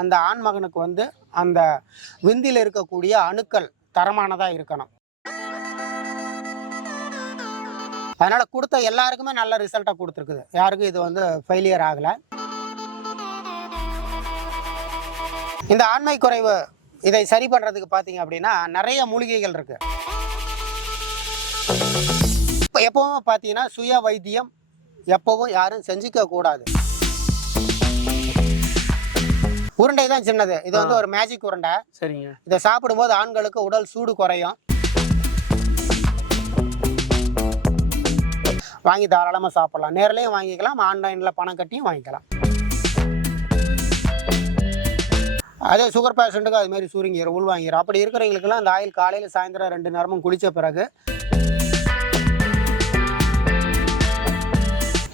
அந்த ஆண்மகனுக்கு வந்து அந்த விந்தில் இருக்கக்கூடிய அணுக்கள் தரமானதாக இருக்கணும். அதனால் கொடுத்த எல்லாருக்குமே நல்ல ரிசல்ட்டாக கொடுத்துருக்குது. யாருக்கும் இது வந்து ஃபெயிலியர் ஆகலை. இந்த ஆண்மை குறைவு இதை சரி பண்ணுறதுக்கு பார்த்தீங்க அப்படின்னா நிறைய மூலிகைகள் இருக்குது இப்போ எப்பவும் பார்த்தீங்கன்னா சுய வைத்தியம் எப்பவும் யாரும் செஞ்சிக்க கூடாது. உருண்டை தான் சின்னது. இது வந்து ஒரு மேஜிக் உருண்டை. சரிங்க. இதை சாப்பிடும்போது ஆண்களுக்கு உடல் சூடு குறையும். வாங்கி தாராளமாக சாப்பிடலாம். நேர்லையும் வாங்கிக்கலாம் ஆன்லைனில் பணம் கட்டியும் வாங்கிக்கலாம். அதே சுகர் பேஷண்ட்டுக்கு அது மாதிரி சுருங்கிடும் உள்வாங்கிடும் அப்படி இருக்கிறவங்களுக்குலாம் அந்த ஆயில் காலையில் சாயந்தரம் ரெண்டு நேரமும் குளித்த பிறகு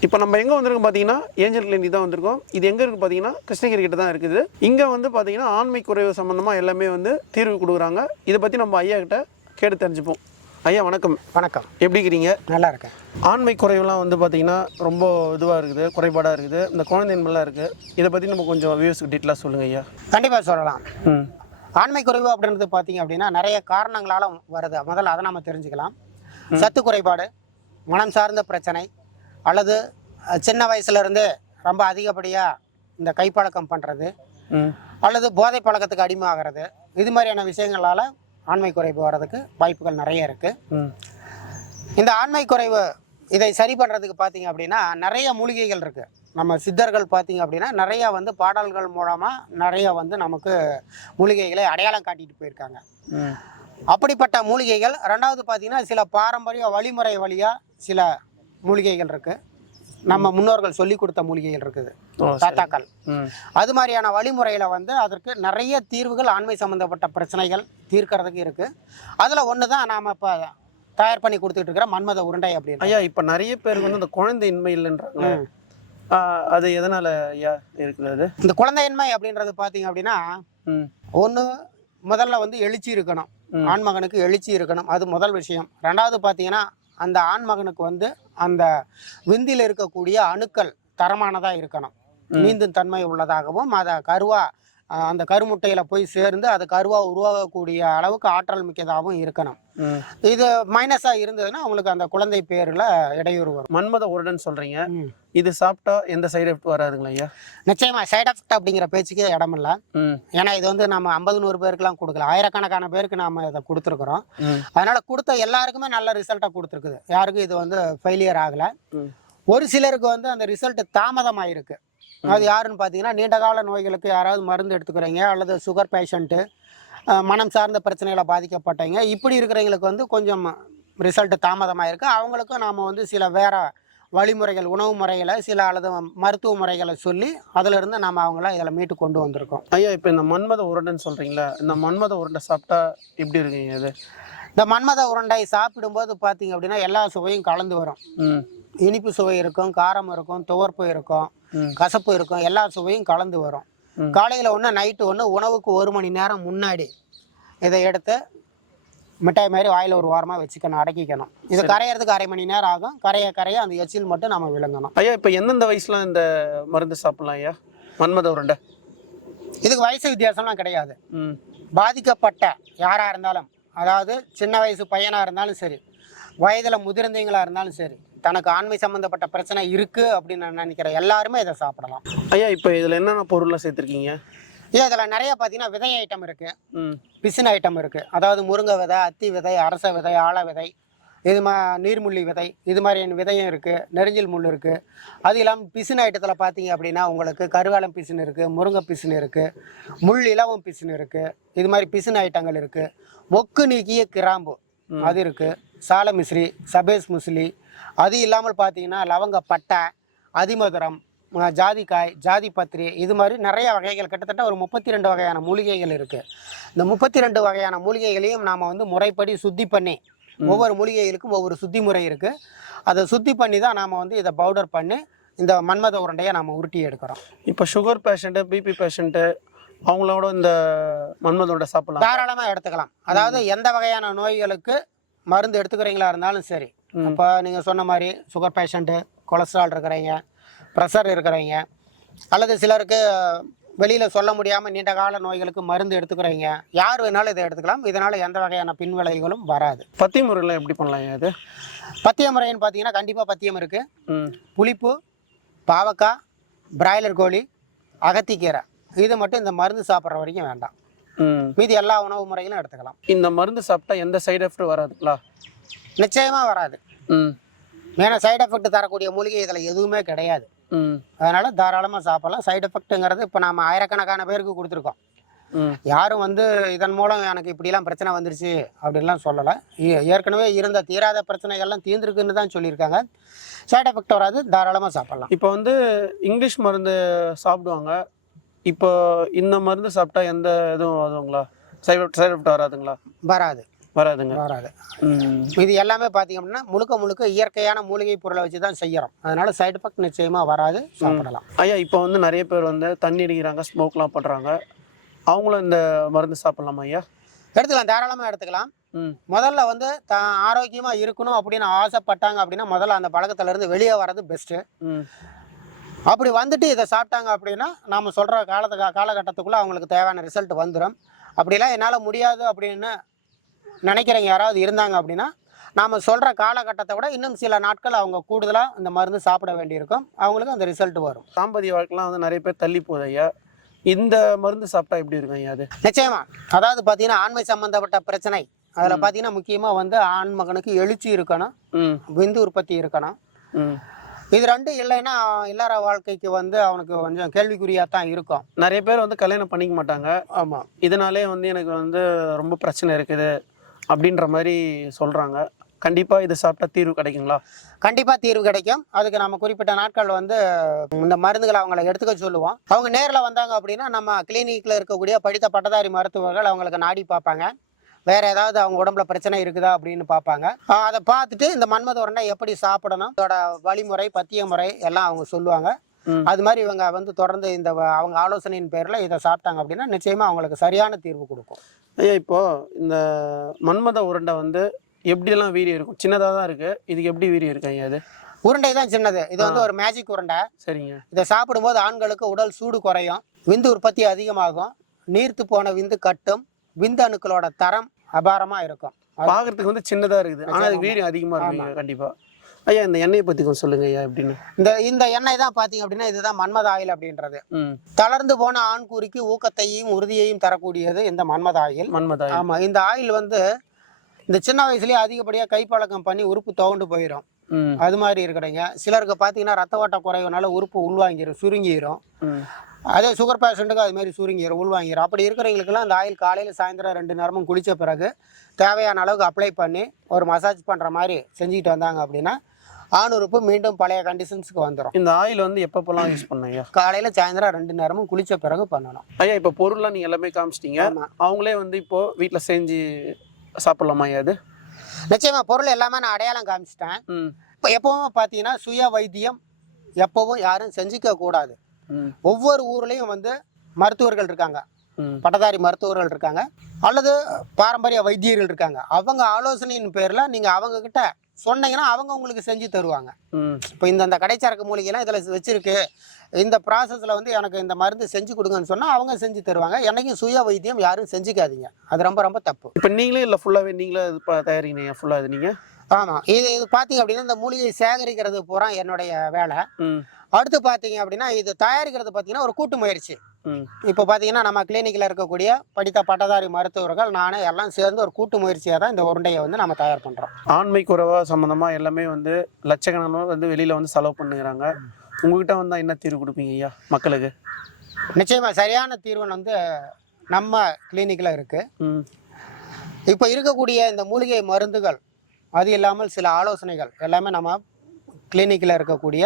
இப்போ நம்ம எங்கே வந்திருக்கோம் பார்த்தீங்கன்னா ஏஞ்சல் கிளினிக் தான் வந்திருக்கோம். இது எங்கே இருக்குது பார்த்தீங்கன்னா கிருஷ்ணகிரி கிட்ட தான் இருக்குது. இங்கே வந்து பார்த்தீங்கன்னா ஆண்மை குறைவு சம்மந்தமாக எல்லாமே வந்து தீர்வு கொடுக்குறாங்க. இதை பற்றி நம்ம ஐயா கிட்ட கேட்டு தெரிஞ்சுப்போம். ஐயா வணக்கம். வணக்கம். எப்படி இருக்கிறீங்க? நல்லா இருக்கேன். ஆண்மை குறைவுலாம் வந்து பார்த்தீங்கன்னா ரொம்ப இதுவாக இருக்குது குறைபாடாக இருக்குது. இந்த குழந்தைன்மெல்லாம் இருக்குது இதை பற்றி நம்ம கொஞ்சம் வியூஸ்க்கு டீட்டெயிலாக சொல்லுங்கள் ஐயா. கண்டிப்பாக சொல்லலாம். ம். ஆண்மை குறைவு அப்படின்றது பார்த்தீங்க அப்படின்னா நிறைய காரணங்களால் வருது. முதல்ல அதை நம்ம தெரிஞ்சுக்கலாம். சத்து குறைபாடு மனம் சார்ந்த பிரச்சனை அல்லது சின்ன வயசுல இருந்தே ரொம்ப அதிகப்படியாக இந்த கைப்பழக்கம் பண்ணுறது அல்லது போதை பழக்கத்துக்கு அடிமையாகிறது. இது மாதிரியான விஷயங்களால் ஆண்மை குறைவு வர்றதுக்கு வாய்ப்புகள் நிறைய இருக்குது இந்த ஆண்மை குறைவு இதை சரி பண்ணுறதுக்கு பார்த்தீங்க அப்படின்னா நிறைய மூலிகைகள் இருக்குது நம்ம சித்தர்கள் பார்த்தீங்க அப்படின்னா நிறைய வந்து பாடல்கள் மூலமாக நிறைய வந்து நமக்கு மூலிகைகளை அடையாளம் காட்டிட்டு போயிருக்காங்க. அப்படிப்பட்ட மூலிகைகள் ரெண்டாவது பார்த்தீங்கன்னா சில பாரம்பரிய வழிமுறை வழியாக சில மூலிகைகள் இருக்குது நம்ம முன்னோர்கள் சொல்லி கொடுத்த மூலிகைகள் இருக்குது. தாத்தாக்கள். அது மாதிரியான வழிமுறையில் வந்து அதற்கு நிறைய தீர்வுகள் ஆண்மை சம்மந்தப்பட்ட பிரச்சனைகள் தீர்க்கறதுக்கு இருக்குது அதில் ஒன்று தான் நாம் இப்போ தயார் பண்ணி கொடுத்துட்டு இருக்கிற மன்மத உருண்டை அப்படின்னு. ஐயா இப்போ நிறைய பேருக்கு வந்து அந்த குழந்தையின்மை இல்லைன்றாங்க ம். அது எதனால் ஐயா இருக்குது அது இந்த குழந்தையின்மை அப்படின்றது பார்த்தீங்க அப்படின்னா ஒன்று முதல்ல வந்து எழுச்சி இருக்கணும். ஆண்மகனுக்கு எழுச்சி இருக்கணும். அது முதல் விஷயம். ரெண்டாவது பார்த்தீங்கன்னா அந்த ஆண்மகனுக்கு வந்து அந்த விந்தில் இருக்கக்கூடிய அணுக்கள் தரமானதாக இருக்கணும். நீந்தும் தன்மை உள்ளதாகவும் அதை கருவா அந்த கருமுட்டையில் போய் சேர்ந்து அது கருவா உருவாகக்கூடிய அளவுக்கு ஆற்றல் மிக்கதாகவும் இருக்கணும். இது மைனஸாக இருந்ததுன்னா அவங்களுக்கு அந்த குழந்தை பேரில் இடையூறு வரும். மன்மத உருடன் சொல்கிறீங்க. இது சாப்பிட்டா எந்த சைடு எஃபெக்ட் வராதுங்களா ஐயா? நிச்சயமா சைட் எஃபெக்ட் அப்படிங்கிற பேச்சுக்கே இடமில்ல. ம். ஏன்னா இது வந்து நம்ம ஐம்பது நூறு பேருக்குலாம் கொடுக்கல. ஆயிரக்கணக்கான பேருக்கு நாம இதை கொடுத்துருக்குறோம். அதனால கொடுத்த எல்லாருக்குமே நல்ல ரிசல்ட்டாக கொடுத்துருக்குது. யாருக்கும் இது வந்து ஃபெயிலியர் ஆகலை. ஒரு சிலருக்கு வந்து அந்த ரிசல்ட் தாமதமாயிருக்கு. அது யாருன்னு பார்த்தீங்கன்னா நீண்டகால நோய்களுக்கு யாராவது மருந்து எடுத்துக்கிறீங்க அல்லது சுகர் பேஷண்ட்டு மனம் சார்ந்த பிரச்சனைகளை பாதிக்கப்பட்டவங்க. இப்படி இருக்கிறவங்களுக்கு வந்து கொஞ்சம் ரிசல்ட் தாமதமாயிருக்கு அவங்களுக்கும் நாம் வந்து சில வேற வழிமுறைகள் உணவு முறைகளை சில அல்லது மருத்துவ முறைகளை சொல்லி அதிலிருந்து நாம் அவங்கள இதில் மீட்டு கொண்டு வந்திருக்கோம். ஐயா இப்போ இந்த மன்மத உருண்டைன்னு சொல்கிறீங்களா இந்த மன்மத உருண்டை சாப்பிட்டா எப்படி இருக்குங்க இது? இந்த மன்மத உருண்டை சாப்பிடும்போது பார்த்தீங்க அப்படின்னா எல்லா சுவையும் கலந்து வரும். ம். இனிப்பு சுவை இருக்கும் காரம் இருக்கும் துவர்ப்பு இருக்கும் கசப்பு இருக்கும் எல்லா சுவையும் கலந்து வரும். காலையில் ஒன்று நைட்டு ஒன்று உணவுக்கு ஒரு மணி நேரம் முன்னாடி இதை எடுத்து மிட்டாய் மாதிரி வாயில் ஒரு வாரமாக வச்சுக்கணும் அடக்கிக்கணும். இது கரையிறதுக்கு அரை மணி நேரம் ஆகும். கரைய கரைய அந்த எச்சில் மட்டும் நம்ம விழுங்கணும் ஐயா இப்போ எந்தெந்த வயசுல இந்த மருந்து சாப்பிடலாம் ஐயா? மன்மத உருண்டை. இதுக்கு வயசு வித்தியாசம்லாம் கிடையாது. ம். பாதிக்கப்பட்ட யாராக இருந்தாலும் அதாவது சின்ன வயசு பையனாக இருந்தாலும் சரி வயதில் முதிர்ந்தவங்களா இருந்தாலும் சரி தனக்கு ஆண்மை சம்மந்தப்பட்ட பிரச்சனை இருக்குது அப்படின்னு நான் நினைக்கிறேன் எல்லாருமே இதை சாப்பிடலாம். ஐயா இப்போ இதில் என்னென்ன பொருள்லாம் சேர்த்துருக்கீங்க? இது இதில் நிறைய பார்த்தீங்கன்னா விதை ஐட்டம் இருக்குது பிசின் ஐட்டம் இருக்குது அதாவது முருங்கை விதை அத்தி விதை அரச விதை ஆழ விதை இது மா நீர்முள்ளி விதை. இது மாதிரியான விதையும் இருக்குது நெரிஞ்சில் முள் இருக்குது அது இல்லாமல் பிசின் ஐட்டத்தில் பார்த்தீங்க அப்படின்னா உங்களுக்கு கருவேலம் பிசின் இருக்குது முருங்கை பிசின் இருக்குது முள் இலவம் பிசின் இருக்குது இது மாதிரி பிசின் ஐட்டங்கள் இருக்குது மொக்கு நீக்கிய கிராம்பு அது இருக்குது சால மிஸ்ரி சபேஸ் முஸ்லி அது இல்லாமல் பார்த்தீங்கன்னா லவங்க பட்டை அதிமதுரம் ஜாதிக்காய் ஜாதி பத்திரி இது மாதிரி நிறைய வகைகள். கிட்டத்தட்ட ஒரு முப்பத்தி ரெண்டு வகையான மூலிகைகள் இருக்குது இந்த முப்பத்தி ரெண்டு வகையான மூலிகைகளையும் நாம் வந்து முறைப்படி சுத்தி பண்ணி ஒவ்வொரு மூலிகைகளுக்கும் ஒவ்வொரு சுத்தி முறை இருக்குது அதை சுத்தி பண்ணி தான் நாம் வந்து இதை பவுடர் பண்ணி இந்த மன்மத உருண்டையை நாம் உருட்டி எடுக்கிறோம். இப்போ சுகர் பேஷண்ட்டு பிபி பேஷண்ட்டு அவங்களோட இந்த மன்மத உருண்டை சாப்பிடலாம். தாராளமாக எடுத்துக்கலாம். அதாவது எந்த வகையான நோய்களுக்கு மருந்து எடுத்துக்கிறீங்களா இருந்தாலும் சரி. இப்போ நீங்கள் சொன்ன மாதிரி சுகர் பேஷண்ட்டு கொலஸ்ட்ரால் இருக்கிறவங்க ப்ரெஷர் இருக்கிறவங்க அல்லது சிலருக்கு வெளியில் சொல்ல முடியாமல் நீண்ட கால நோய்களுக்கு மருந்து எடுத்துக்கிறீங்க. யார் வேணாலும் இதை எடுத்துக்கலாம். இதனால் எந்த வகையான பின்விளைவுகளும் வராது. பத்தி முறையெல்லாம் எப்படி பண்ணலாம் இது? பத்திய முறைன்னு பார்த்தீங்கன்னா கண்டிப்பாக பத்தியம் இருக்குது புளிப்பு பாவக்காய் பிராய்லர் கோழி அகத்திக்கீரை. இது மட்டும் இந்த மருந்து சாப்பிட்ற வரைக்கும் வேண்டாம். மீதி எல்லா உணவு முறைகளும் எடுத்துக்கலாம். இந்த மருந்து சாப்பிட்டா எந்த சைடு எஃபெக்ட் வராதுங்களா? நிச்சயமாக வராது. ம். ஏன்னா சைடு எஃபெக்ட் தரக்கூடிய மூலிகை இதில் எதுவுமே கிடையாது. அதனால் தாராளமாக சாப்பிடலாம். சைடு எஃபெக்ட்டுங்கிறது இப்போ நம்ம ஆயிரக்கணக்கான பேருக்கு கொடுத்துருக்கோம். யாரும் வந்து இதன் மூலம் எனக்கு இப்படிலாம் பிரச்சனை வந்துருச்சு அப்படின்லாம் சொல்லலை. ஏற்கனவே இருந்த தீராத பிரச்சனைகள்லாம் தீர்ந்துருக்குன்னு தான் சொல்லியிருக்காங்க. சைடு எஃபெக்ட் வராது தாராளமாக சாப்பிடலாம். இப்போ வந்து இங்கிலீஷ் மருந்து சாப்பிடுவாங்க. இப்போ இந்த மருந்து சாப்பிட்டா எந்த இதுவும் வருங்களா சைடு சைடு எஃபெக்ட் வராதுங்களா? வராது. வராதுங்க. வராது. ம். இது எல்லாமே பார்த்தீங்க அப்படின்னா முழுக்க முழுக்க இயற்கையான மூலிகை பொருளை வச்சு தான் செய்கிறோம் அதனால சைடு எஃபெக்ட் நிச்சயமாக வராது சாப்பிடலாம். ஐயா இப்போ வந்து நிறைய பேர் வந்து தண்ணி அடிக்கிறாங்க ஸ்மோக்லாம் பண்ணுறாங்க அவங்களும் இந்த மருந்து சாப்பிட்லாமா ஐயா? எடுத்துக்கலாம் தாராளமாக எடுத்துக்கலாம். ம். முதல்ல வந்து தான் ஆரோக்கியமாக இருக்கணும் அப்படின்னு ஆசைப்பட்டாங்க அப்படின்னா முதல்ல அந்த பழக்கத்துலேருந்து வெளியே வர்றது பெஸ்ட்டு ம். அப்படி வந்துட்டு இதை சாப்பிட்டாங்க அப்படின்னா நாம் சொல்கிற காலத்து காலகட்டத்துக்குள்ளே அவங்களுக்கு தேவையான ரிசல்ட் வந்துடும் அப்படிலாம் என்னால் முடியாது அப்படின்னு நினைக்கிறவங்க யாராவது இருந்தாங்க அப்படின்னா நாம் சொல்கிற காலகட்டத்தை விட இன்னும் சில நாட்கள் அவங்க கூடுதலாக இந்த மருந்து சாப்பிட வேண்டியிருக்கும். அவங்களுக்கு அந்த ரிசல்ட் வரும். தாம்பதிய வாழ்க்கைலாம் வந்து நிறைய பேர் தள்ளி போகுது ஐயா. இந்த மருந்து சாப்பிட்டா எப்படி இருக்கும் ஐயா அது? நிச்சயமா. அதாவது பார்த்தீங்கன்னா ஆண்மை சம்பந்தப்பட்ட பிரச்சனை. அதில் பார்த்தீங்கன்னா முக்கியமாக வந்து ஆண் மகனுக்கு எழுச்சி இருக்கணும். ம். விந்து உற்பத்தி இருக்கணும். ம். இது ரெண்டும் இல்லைன்னா இல்லற வாழ்க்கைக்கு வந்து அவனுக்கு கொஞ்சம் கேள்விக்குறியாக தான் இருக்கும். நிறைய பேர் வந்து கல்யாணம் பண்ணிக்க மாட்டாங்க. ஆமாம் இதனாலே வந்து எனக்கு வந்து ரொம்ப பிரச்சனை இருக்குது. அப்படின்ற மாதிரி சொல்கிறாங்க கண்டிப்பாக இது சாப்பிட்டா தீர்வு கிடைக்குங்களா? கண்டிப்பாக தீர்வு கிடைக்கும். அதுக்கு நம்ம குறிப்பிட்ட நாட்கள் வந்து இந்த மருந்துகளை அவங்கள எடுத்துக்க சொல்லுவோம். அவங்க நேரில் வந்தாங்க அப்படின்னா நம்ம கிளினிக்கில் இருக்கக்கூடிய படித்த பட்டதாரி மருத்துவர்கள் அவங்களுக்கு நாடி பார்ப்பாங்க. வேற ஏதாவது அவங்க உடம்புல பிரச்சனை இருக்குதா அப்படின்னு பார்ப்பாங்க. அதை பார்த்துட்டு இந்த மன்மத உருண்டை எப்படி சாப்பிடணும் அதோட வழிமுறை பத்திய முறை எல்லாம் அவங்க சொல்லுவாங்க. அது மாதிரி இவங்க வந்து தொடர்ந்து இந்த அவங்க ஆலோசனையின் பேரில் இதை சாப்பிட்டாங்க அப்படின்னா நிச்சயமாக அவங்களுக்கு சரியான தீர்வு கொடுக்கும். ஐயா இப்போது இந்த மன்மத உருண்டை வந்து எப்படியெல்லாம் வீரியம் இருக்கும்? சின்னதாக தான் இருக்குது இதுக்கு எப்படி வீரியம் இருக்கு ஐயா இது? உருண்டை தான் சின்னது. இது வந்து ஒரு மேஜிக் உருண்டை. சரிங்க. இதை சாப்பிடும்போது ஆண்களுக்கு உடல் சூடு குறையும் விந்து உற்பத்தி அதிகமாகும் நீர்த்து போன விந்து கட்டும் விந்து அணுக்களோட தரம் அபாரமா இருக்கும். பார்க்கறதுக்கு வந்து சின்னதாக இருக்குது. ஆனால் அது வீரியம் அதிகமாக இருக்குங்க கண்டிப்பாக ஐயா இந்த எண்ணெயை பற்றி கொஞ்சம் சொல்லுங்க ஐயா எப்படின்னு. இந்த இந்த எண்ணெய் தான் பார்த்தீங்க அப்படின்னா இதுதான் மன்மத ஆயில் அப்படின்றது. தளர்ந்து போன ஆண் குறிக்கு ஊக்கத்தையும் உறுதியையும் தரக்கூடியது இந்த மன்மத ஆயில். மன்மதாய் ஆமா இந்த ஆயில் வந்து இந்த சின்ன வயசுலயே அதிகப்படியாக கைப்பழக்கம் பண்ணி உறுப்பு துவண்டு போயிடும் அது மாதிரி இருக்கிறீங்க சிலருக்கு பார்த்தீங்கன்னா ரத்த ஓட்ட குறைவுனால உறுப்பு உள்வாங்கிரும் சுருங்கிரும். ம். அதே சுகர் பேஷண்ட்டுக்கு அது மாதிரி சுருங்கிடும் உள்வாங்கிடும் அப்படி இருக்கிறவங்களுக்குலாம் அந்த ஆயில் காலையில் சாயந்தரம் ரெண்டு நேரமும் குளித்த பிறகு தேவையான அளவுக்கு அப்ளை பண்ணி ஒரு மசாஜ் பண்ணுற மாதிரி செஞ்சுக்கிட்டு வந்தாங்க அப்படின்னா ஆண் உறுப்பு மீண்டும் பழைய கண்டிஷன்ஸுக்கு வந்துடும் இந்த ஆயில் வந்து எப்பப்போலாம் யூஸ் பண்ண ஐயா? காலையில் சாயந்தரம் ரெண்டு நேரமும் குளித்த பிறகு பண்ணணும். ஐயா இப்போ பொருள்லாம் நீங்கள் எல்லாமே காமிச்சிட்டீங்க. அவங்களே வந்து இப்போ வீட்டில் செஞ்சு சாப்பிட்லாமா ஐயா அது நிச்சயமாக பொருள் எல்லாமே நான் அடையாளம் காமிச்சிட்டேன். இப்போ எப்பவும் பார்த்தீங்கன்னா சுய வைத்தியம் எப்பவும் யாரும் செஞ்சுக்க கூடாது. ஒவ்வொரு ஊர்லேயும் வந்து மருத்துவர்கள் இருக்காங்க. பட்டதாரி மருத்துவர்கள் இருக்காங்க. அல்லது பாரம்பரிய வைத்தியர்கள் இருக்காங்க. அவங்க ஆலோசனையின் பேரில் நீங்கள் அவங்க கிட்ட சொன்னீங்கன்னா அவங்க உங்களுக்கு செஞ்சு தருவாங்க. இப்போ இந்த இந்த கடைச்சரக்கு மூலிகைலாம் இதில் வச்சிருக்கு. இந்த ப்ராசஸில் வந்து எனக்கு இந்த மருந்து செஞ்சு கொடுங்கன்னு சொன்னால் அவங்க செஞ்சு தருவாங்க. என்னைக்கும் சுய வைத்தியம் யாரும் செஞ்சுக்காதீங்க. அது ரொம்ப ரொம்ப தப்பு. இப்போ நீங்களே இல்லை ஃபுல்லாகவே நீங்களே இது தயாரிக்கிறீங்க ஃபுல்லாக இது நீங்கள் ஆமாம் இது இது பார்த்தீங்க அப்படின்னா இந்த மூலிகை சேகரிக்கிறது பூரா என்னுடைய வேலை. அடுத்து பார்த்தீங்க அப்படின்னா இது தயாரிக்கிறது பார்த்தீங்கன்னா ஒரு கூட்டு முயற்சி. இப்போ பார்த்தீங்கன்னா நம்ம கிளினிக்கில் இருக்கக்கூடிய படித்த பட்டதாரி மருத்துவர்கள் நானே எல்லாம் சேர்ந்து ஒரு கூட்டு முயற்சியாக தான் இந்த உருண்டையை வந்து நம்ம தயார் பண்ணுறோம் ஆண்மை குறைவா சம்மந்தமாக எல்லாமே வந்து லட்சக்கணக்கான வந்து வெளியில் வந்து செலவு பண்ணுகிறாங்க. உங்ககிட்ட வந்தால் என்ன தீர்வு கொடுப்பீங்க ஐயா மக்களுக்கு? நிச்சயமாக சரியான தீர்வு வந்து நம்ம கிளினிக்கில் இருக்குது ம். இப்போ இருக்கக்கூடிய இந்த மூலிகை மருந்துகள் அது இல்லாமல் சில ஆலோசனைகள் எல்லாமே நம்ம கிளினிக்கில் இருக்கக்கூடிய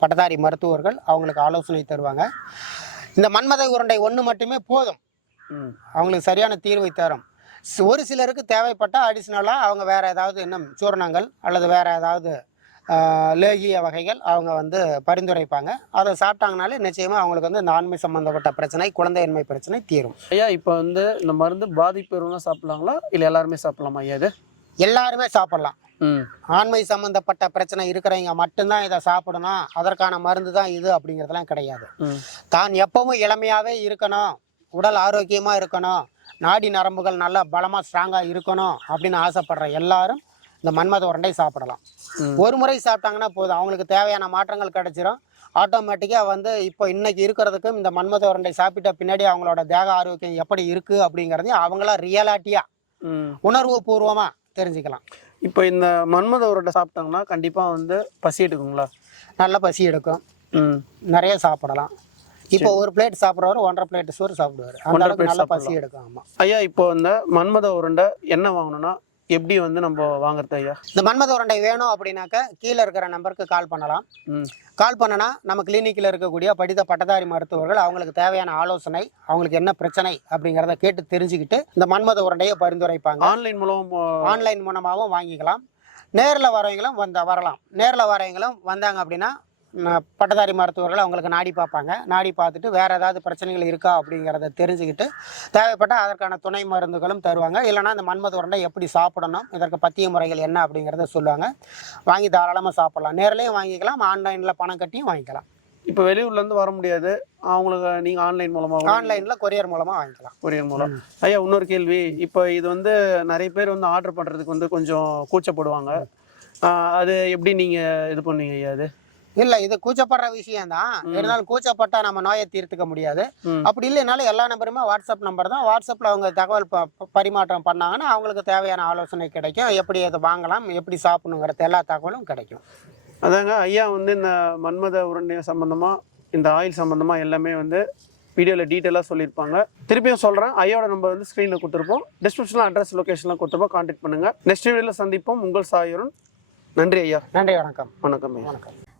பட்டதாரி மருத்துவர்கள் அவங்களுக்கு ஆலோசனை தருவாங்க. இந்த மன்மத உருண்டை ஒன்று மட்டுமே போதும். அவங்களுக்கு சரியான தீர்வை தரும். ஒரு சிலருக்கு தேவைப்பட்டால் அடிஷ்னலாக அவங்க வேறு ஏதாவது இன்னும் சூரணங்கள் அல்லது வேறு ஏதாவது லேகிய வகைகள் அவங்க வந்து பரிந்துரைப்பாங்க. அதை சாப்பிட்டாங்கனாலே நிச்சயமாக அவங்களுக்கு வந்து இந்த ஆண்மை சம்மந்தப்பட்ட பிரச்சனை குழந்தையின்மை பிரச்சனை தீரும். ஐயா இப்போ வந்து இந்த மருந்து பாதிப்பு சாப்பிட்லாங்களா? இல்லை எல்லாருமே சாப்பிட்லாமா ஐயா இது? எல்லாருமே சாப்பிடலாம். ஆண்மை சம்மந்தப்பட்ட பிரச்சனை இருக்கிறவங்க மட்டும்தான் இதை சாப்பிடணும். அதற்கான மருந்து தான் இது அப்படிங்கிறதெல்லாம் கிடையாது. தான் எப்பவும் இளமையாகவே இருக்கணும். உடல் ஆரோக்கியமாக இருக்கணும். நாடி நரம்புகள் நல்லா பலமாக ஸ்ட்ராங்காக இருக்கணும் அப்படின்னு ஆசைப்படுற எல்லாரும் இந்த மன்மத உருண்டை சாப்பிடலாம். ஒரு முறை சாப்பிட்டாங்கன்னா போதும். அவங்களுக்கு தேவையான மாற்றங்கள் கிடைச்சிரும். ஆட்டோமேட்டிக்காக வந்து இப்போ இன்னைக்கு இருக்கிறதுக்கும் இந்த மன்மத உருண்டை சாப்பிட்ட பின்னாடி அவங்களோட தேக ஆரோக்கியம் எப்படி இருக்குது அப்படிங்கிறதையும் அவங்களா ரியாலிட்டியாக உணர்வு பூர்வமாக தெரிஞ்சுக்கலாம். இப்போ இந்த மன்மத உருண்டை சாப்பிட்டாங்கன்னா கண்டிப்பாக வந்து பசி எடுக்குங்களா? நல்ல பசி எடுக்கும். ம். நிறைய சாப்பிடலாம். இப்போ ஒரு பிளேட் சாப்பிட்றவர் ஒன்றரை பிளேட் சோறு சாப்பிடுவார். அந்த அளவுக்கு நல்ல பசி. எடுக்கும். ஆமாம் ஐயா இப்போ இந்த மன்மத உருண்டை என்ன வாங்கணும்னா எப்படி வந்து நம்ம வாங்குறது ஐயா? இந்த மன்மத உருண்டை வேணும் அப்படின்னாக்க கீழே இருக்கிற நம்பருக்கு கால் பண்ணலாம். கால் பண்ணனா நம்ம கிளினிக்கில் இருக்கக்கூடிய படித்த பட்டதாரி மருத்துவர்கள் அவங்களுக்கு தேவையான ஆலோசனை அவங்களுக்கு என்ன பிரச்சனை அப்படிங்கிறத கேட்டு தெரிஞ்சுக்கிட்டு இந்த மன்மத உருண்டையை பரிந்துரைப்பாங்க. ஆன்லைன் மூலம் ஆன்லைன் மூலமாகவும் வாங்கிக்கலாம். நேரில் வரவங்களும் வந்த வரலாம். நேரில் வரவங்களும் வந்தாங்க அப்படின்னா பட்டதாரி மருத்துவர்கள் அவங்களுக்கு நாடி பார்ப்பாங்க. நாடி பார்த்துட்டு வேறு ஏதாவது பிரச்சனைகள் இருக்கா அப்படிங்கிறத தெரிஞ்சுக்கிட்டு தேவைப்பட்டால் அதற்கான துணை மருந்துகளும் தருவாங்க. இல்லைன்னா இந்த மன்மத உருண்டை எப்படி சாப்பிடணும் இதற்கு பத்திய முறைகள் என்ன அப்படிங்கிறத சொல்லுவாங்க. வாங்கி தாராளமாக சாப்பிடலாம். நேர்லேயும் வாங்கிக்கலாம் ஆன்லைனில் பணம் கட்டியும் வாங்கிக்கலாம். இப்போ வெளியூர்லேருந்து வர முடியாது. அவங்களுக்கு நீங்கள் ஆன்லைன் மூலமாக ஆன்லைனில் கொரியர் மூலமாக வாங்கிக்கலாம். கொரியர் மூலம். ஐயா இன்னொரு கேள்வி. இப்போ இது வந்து நிறைய பேர் வந்து ஆர்டர் பண்ணுறதுக்கு வந்து கொஞ்சம் கூச்சப்படுவாங்க. அது எப்படி நீங்கள் இது பண்ணுவீங்க ஐயா அது? இல்லை இது கூச்சப்படுற விஷயம்தான். இருந்தாலும் கூச்சப்பட்டா நம்ம நோயை தீர்த்துக்க முடியாது. அப்படி இல்லைனாலும் எல்லா நம்பருமே வாட்ஸ்அப் நம்பர் தான். வாட்ஸ்அப்பில் அவங்க தகவல் பரிமாற்றம் பண்ணாங்கன்னா அவங்களுக்கு தேவையான ஆலோசனை கிடைக்கும். எப்படி அதை வாங்கலாம் எப்படி சாப்பிடணுங்கிறது எல்லா தகவலும் கிடைக்கும். அதாங்க ஐயா வந்து இந்த மன்மத உருண்டை சம்மந்தமாக இந்த ஆயில் சம்மந்தமாக எல்லாமே வந்து வீடியோவில் டீட்டெயிலாக சொல்லியிருப்பாங்க. திருப்பியும் சொல்கிறேன் ஐயாவோட நம்பர் வந்து ஸ்க்ரீனில் கொடுத்துருப்போம். டிஸ்கிரிப்ஷனில் அட்ரஸ் லொக்கேஷன்லாம் கொடுத்துருப்போம். கான்டாக்ட் பண்ணுங்கள் நெக்ஸ்ட் வீடியோவில் சந்திப்போம். உங்கள் சாயருன். நன்றி ஐயா. நன்றி வணக்கம். வணக்கம் ஐயா. வணக்கம்.